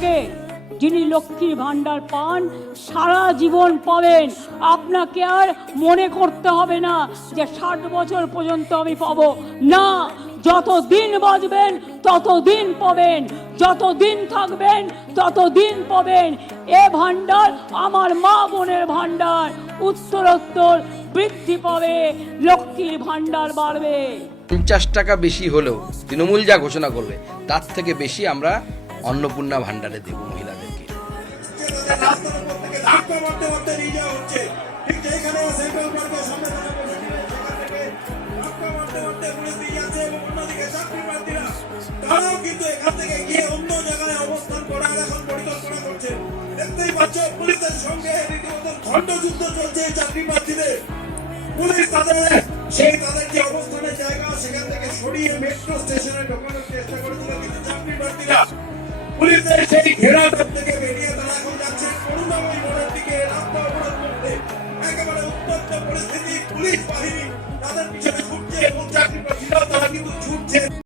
থেকে যিনি লক্ষ্মীর ভাণ্ডার পান সারা জীবন পাবেন। আপনাকে আর মনে করতে হবে না যে 60 বছর পর্যন্ত আমি পাবো না, যতদিন বাঁচবেন ততদিন পাবেন, যতদিন থাকবেন ততদিন পাবেন। এ ভাণ্ডার আমার মা বোনের ভাণ্ডার, উত্তরোত্তর বৃদ্ধি পাবে, লক্ষ্মীর ভাণ্ডার বাড়বে। 50 টাকা বেশি হলেও তৃণমূল যা ঘোষণা করবে তার থেকে বেশি আমরা অন্নপূর্ণা ভাণ্ডারে দেব মহিলাদেরকে। পুলিশ তাদের যে অবস্থানের জায়গা সেখান থেকে সরিয়ে মেট্রো স্টেশনে ঢোকানোর চেষ্টা করেছিল, কিন্তু চাকরি প্রার্থীরা পুলিশের সেই ঘেরাটোপ থেকে বেরিয়ে তারা এখন যাচ্ছে করুণাময়ী মোড়ের দিকে রাস্তা অবরোধ করতে। একেবারে উত্তপ্ত পরিস্থিতি, পুলিশ বাহিনী তাদের পিছনে ছুটছে এবং চাকরি প্রার্থীরাও তারা কিন্তু ছুটছে।